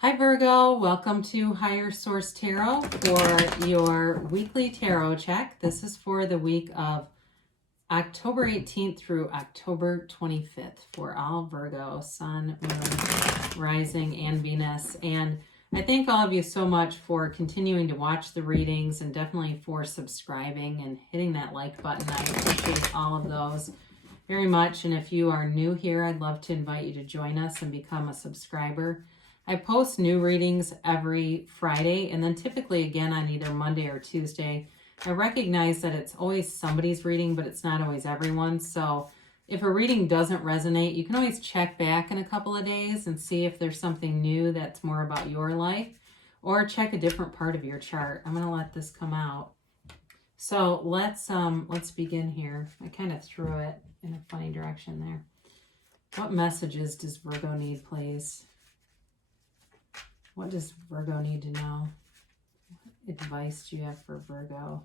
Hi Virgo, welcome to Higher Source Tarot for your weekly tarot check. This is for the week of October 18th through October 25th for all Virgo, Sun, Moon, Rising, and Venus. And I thank all of you so much for continuing to watch the readings and definitely for subscribing and hitting that like button. I appreciate all of those very much. And if you are new here, I'd love to invite you to join us and become a subscriber. I post new readings every Friday and then typically again on either Monday or Tuesday. I recognize that it's always somebody's reading, but it's not always everyone's. So if a reading doesn't resonate, you can always check back in a couple of days and see if there's something new that's more about your life, or check a different part of your chart. I'm going to let this come out. So let's begin here. I kind of threw it in a funny direction there. What messages does Virgo need, please? What does Virgo need to know? What advice do you have for Virgo,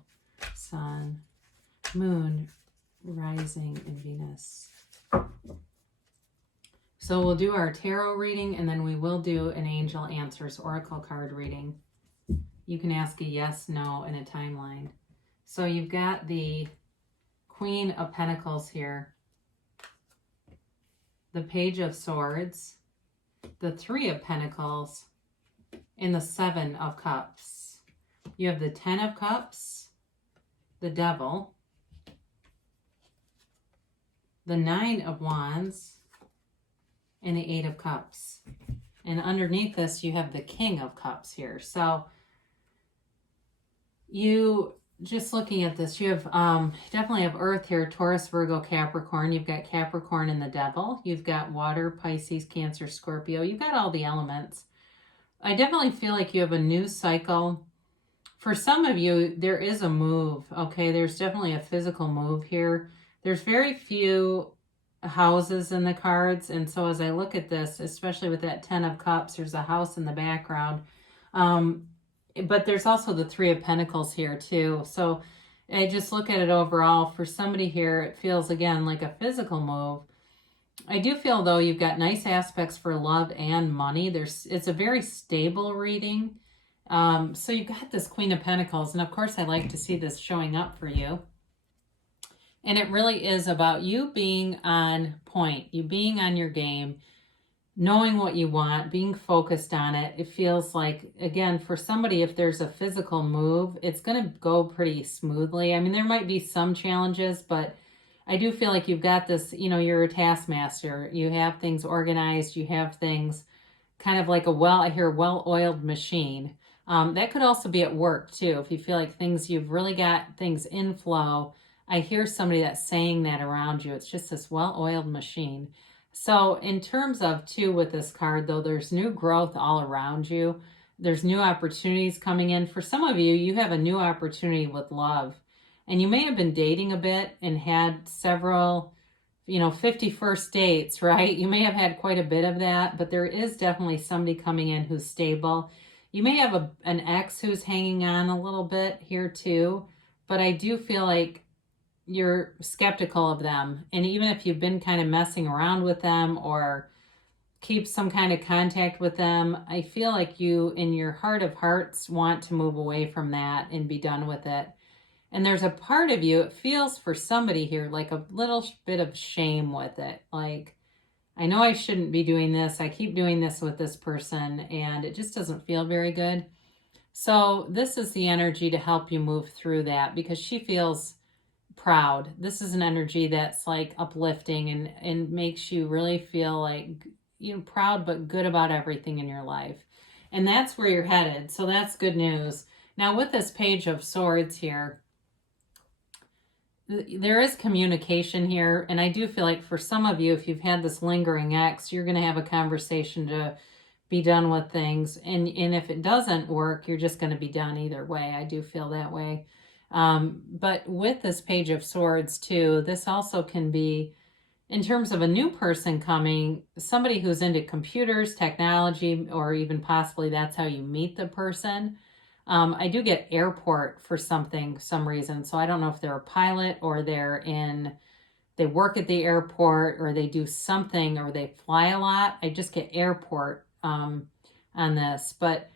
Sun, Moon, Rising, and Venus? So we'll do our tarot reading and then we will do an Angel Answers Oracle card reading. You can ask a yes, no, and a timeline. So you've got the Queen of Pentacles here, the Page of Swords, the Three of Pentacles, and the Seven of Cups. You have the Ten of Cups, the Devil, the Nine of Wands, and the Eight of Cups. And underneath this, you have the King of Cups here. So you, just looking at this, you have definitely have Earth here, Taurus, Virgo, Capricorn. You've got Capricorn and the Devil. You've got Water, Pisces, Cancer, Scorpio. You've got all the elements. I definitely feel like you have a new cycle. For some of you, there is a move, okay? There's definitely a physical move here. There's very few houses in the cards, and so as I look at this, especially with that Ten of Cups, there's a house in the background. But there's also the Three of Pentacles here too. So I just look at it overall. For somebody here, it feels, again, like a physical move. I do feel, though, you've got nice aspects for love and money. It's a very stable reading. So you've got this Queen of Pentacles, and of course I like to see this showing up for you. And it really is about you being on point, you being on your game, knowing what you want, being focused on it. It feels like, again, for somebody, if there's a physical move, it's going to go pretty smoothly. I mean, there might be some challenges, but I do feel like you've got this, you're a taskmaster. You have things organized. You have things kind of like I hear well-oiled machine. That could also be at work too. If you feel like you've really got things in flow. I hear somebody that's saying that around you. It's just this well-oiled machine. So in terms of too, with this card though, there's new growth all around you. There's new opportunities coming in. For some of you, you have a new opportunity with love. And you may have been dating a bit and had several, 50 first dates, right? You may have had quite a bit of that, but there is definitely somebody coming in who's stable. You may have an ex who's hanging on a little bit here too, but I do feel like you're skeptical of them. And even if you've been kind of messing around with them or keep some kind of contact with them, I feel like you, in your heart of hearts, want to move away from that and be done with it. And there's a part of you, it feels for somebody here, like a little bit of shame with it. Like, I know I shouldn't be doing this. I keep doing this with this person, and it just doesn't feel very good. So this is the energy to help you move through that, because she feels proud. This is an energy that's like uplifting and makes you really feel like, proud but good about everything in your life. And that's where you're headed. So that's good news. Now with this Page of Swords here, there is communication here, and I do feel like for some of you, if you've had this lingering ex, you're going to have a conversation to be done with things, and if it doesn't work, you're just going to be done either way. I do feel that way. But with this Page of Swords too, this also can be, in terms of a new person coming, somebody who's into computers, technology, or even possibly that's how you meet the person. I do get airport for some reason. So I don't know if they're a pilot or they work at the airport or they do something or they fly a lot. I just get airport on this, but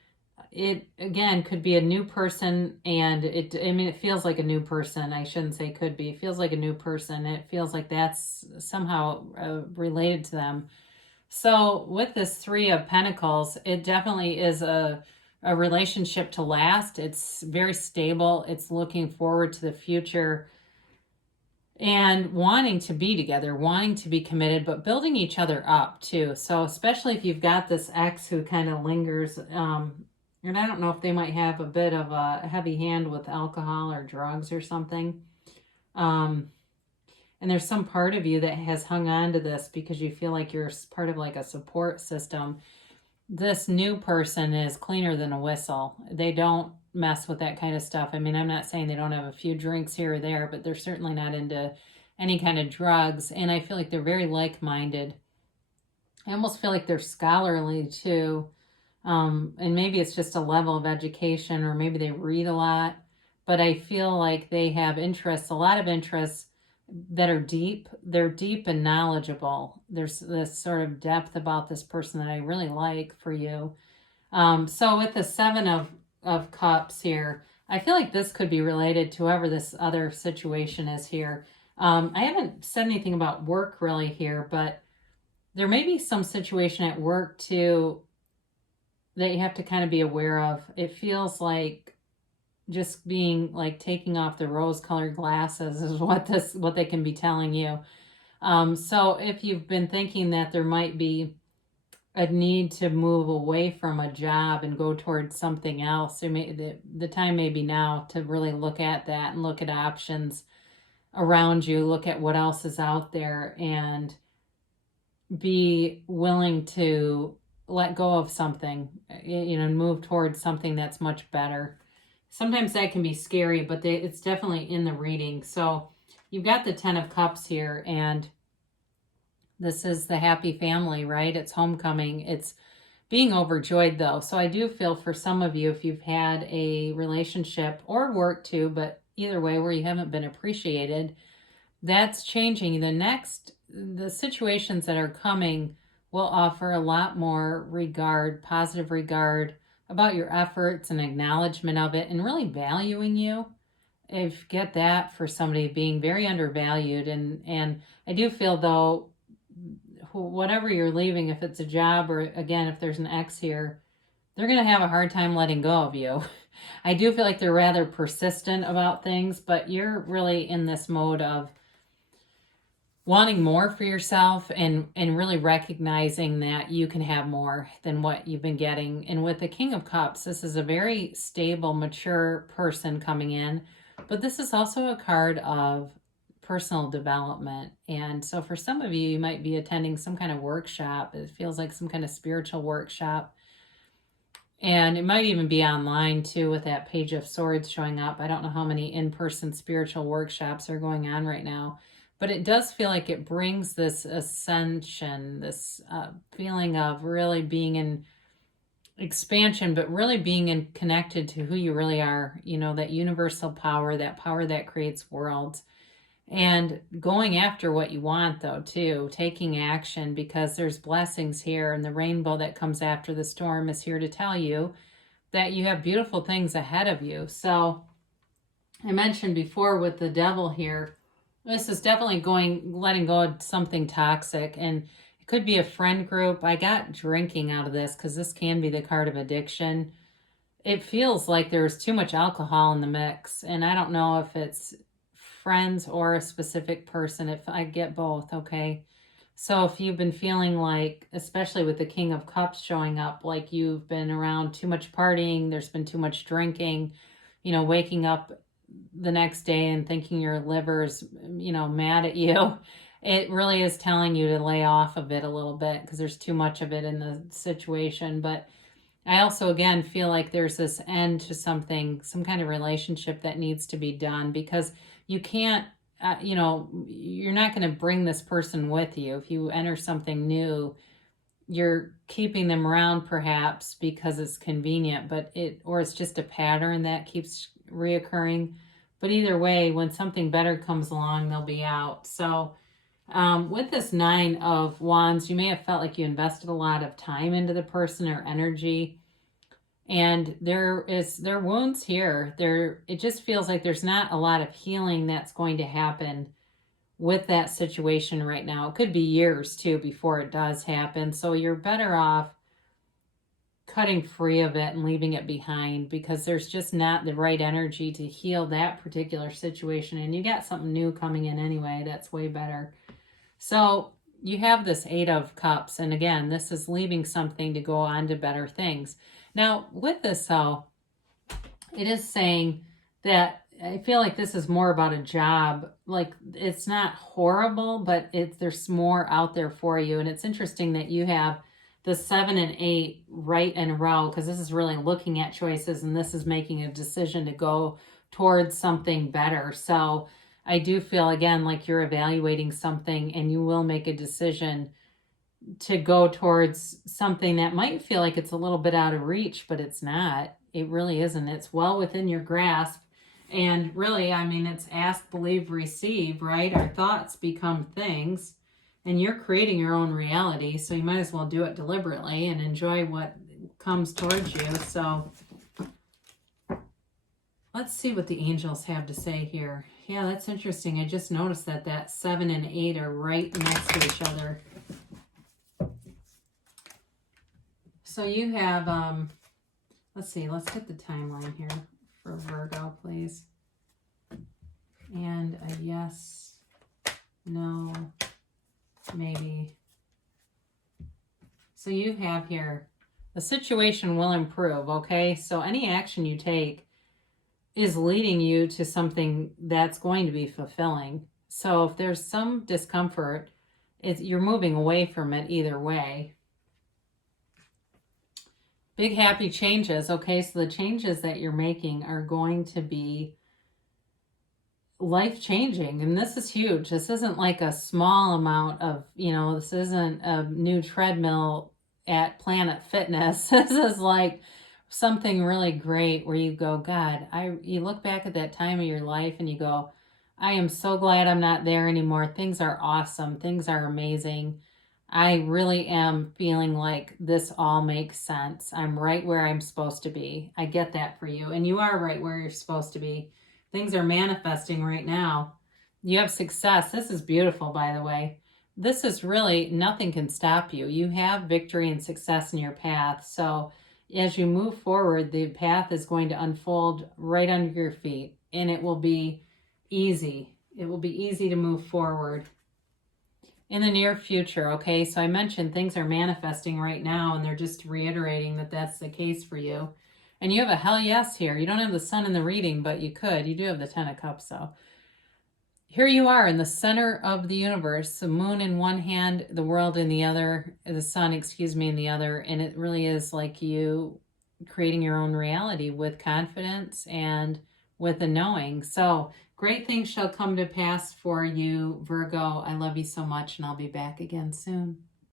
it again could be a new person, and it feels like a new person. I shouldn't say could be. It feels like a new person. It feels like that's somehow related to them. So with this Three of Pentacles, it definitely is a relationship to last. It's very stable. It's looking forward to the future and wanting to be together, wanting to be committed, but building each other up too. So especially if you've got this ex who kind of lingers, and I don't know if they might have a bit of a heavy hand with alcohol or drugs or something. And there's some part of you that has hung on to this because you feel like you're part of like a support system. This new person is cleaner than a whistle. They don't mess with that kind of stuff. I mean, I'm not saying they don't have a few drinks here or there, but they're certainly not into any kind of drugs. And I feel like they're very like-minded. I almost feel like they're scholarly too. And maybe it's just a level of education, or maybe they read a lot. But I feel like they have interests, a lot of interests that are deep. They're deep and knowledgeable. There's this sort of depth about this person that I really like for you. So with the Seven of Cups here, I feel like this could be related to whoever this other situation is here. I haven't said anything about work really here, but there may be some situation at work too that you have to kind of be aware of. It feels like just being like taking off the rose-colored glasses is what they can be telling you. So if you've been thinking that there might be a need to move away from a job and go towards something else, the time may be now to really look at that and look at options around you, look at what else is out there, and be willing to let go of something, move towards something that's much better. Sometimes that can be scary, but it's definitely in the reading. So you've got the Ten of Cups here, and this is the happy family, right? It's homecoming. It's being overjoyed, though. So I do feel for some of you, if you've had a relationship or work too, but either way where you haven't been appreciated, that's changing. The situations that are coming will offer a lot more regard, positive regard about your efforts and acknowledgement of it, and really valuing you. If you get that for somebody being very undervalued, and I do feel though, whatever you're leaving, if it's a job or again, if there's an ex here, they're going to have a hard time letting go of you. I do feel like they're rather persistent about things, but you're really in this mode of wanting more for yourself and really recognizing that you can have more than what you've been getting. And with the King of Cups, this is a very stable, mature person coming in, but this is also a card of personal development. And so for some of you, you might be attending some kind of workshop. It feels like some kind of spiritual workshop. And it might even be online too, with that Page of Swords showing up. I don't know how many in-person spiritual workshops are going on right now, but it does feel like it brings this ascension, this feeling of really being in expansion, but really being connected to who you really are, that universal power, that power that creates worlds. And going after what you want, though, too, taking action, because there's blessings here, and the rainbow that comes after the storm is here to tell you that you have beautiful things ahead of you. So I mentioned before with the Devil here, this is definitely letting go of something toxic, and it could be a friend group. I got drinking out of this because this can be the card of addiction. It feels like there's too much alcohol in the mix, and I don't know if it's friends or a specific person. If I get both, okay? So if you've been feeling like, especially with the King of Cups showing up, like you've been around too much partying, there's been too much drinking, waking up the next day and thinking your liver's, mad at you, it really is telling you to lay off of it a little bit because there's too much of it in the situation. But I also, again, feel like there's this end to something, some kind of relationship that needs to be done, because you can't, you're not going to bring this person with you. If you enter something new, you're keeping them around perhaps because it's convenient, or it's just a pattern that keeps reoccurring. But either way, when something better comes along, they'll be out. So With this Nine of Wands, you may have felt like you invested a lot of time into the person or energy. And there are wounds here. It just feels like there's not a lot of healing that's going to happen with that situation right now. It could be years too before it does happen. So you're better off cutting free of it and leaving it behind, because there's just not the right energy to heal that particular situation. And you got something new coming in anyway that's way better. So you have this Eight of Cups. And again, this is leaving something to go on to better things. Now, with this, though, it is saying that I feel like this is more about a job. Like, it's not horrible, but there's more out there for you. And it's interesting that you have the 7 and 8 right in a row, because this is really looking at choices, and this is making a decision to go towards something better. So I do feel, again, like you're evaluating something, and you will make a decision to go towards something that might feel like it's a little bit out of reach, but it's not. It really isn't. It's well within your grasp. And really, I mean, it's ask, believe, receive, right? Our thoughts become things, and you're creating your own reality. So you might as well do it deliberately and enjoy what comes towards you. So let's see what the angels have to say here. Yeah, that's interesting. I just noticed that 7 and 8 are right next to each other. So you have, let's see, let's get the timeline here for Virgo, please. And a yes, no, maybe. So you have here, the situation will improve, okay? So any action you take is leading you to something that's going to be fulfilling. So if there's some discomfort, you're moving away from it either way. Big happy changes. Okay, so the changes that you're making are going to be life-changing. And this is huge. This isn't like a small amount of, this isn't a new treadmill at Planet Fitness. This is like something really great where you go, God, you look back at that time of your life and you go, I am so glad I'm not there anymore. Things are awesome. Things are amazing. I really am feeling like this all makes sense. I'm right where I'm supposed to be. I get that for you. And you are right where you're supposed to be. Things are manifesting right now. You have success. This is beautiful, by the way. This is really, nothing can stop you. You have victory and success in your path. So as you move forward, the path is going to unfold right under your feet. And it will be easy. It will be easy to move forward in the near future, okay? So I mentioned things are manifesting right now, and they're just reiterating that that's the case for you. And you have a hell yes here. You don't have the sun in the reading, but you could. You do have the 10 of Cups, though. Here you are in the center of the universe, the moon in one hand, the world in the other, the sun, in the other. And it really is like you creating your own reality with confidence and with a knowing. So great things shall come to pass for you, Virgo. I love you so much, and I'll be back again soon.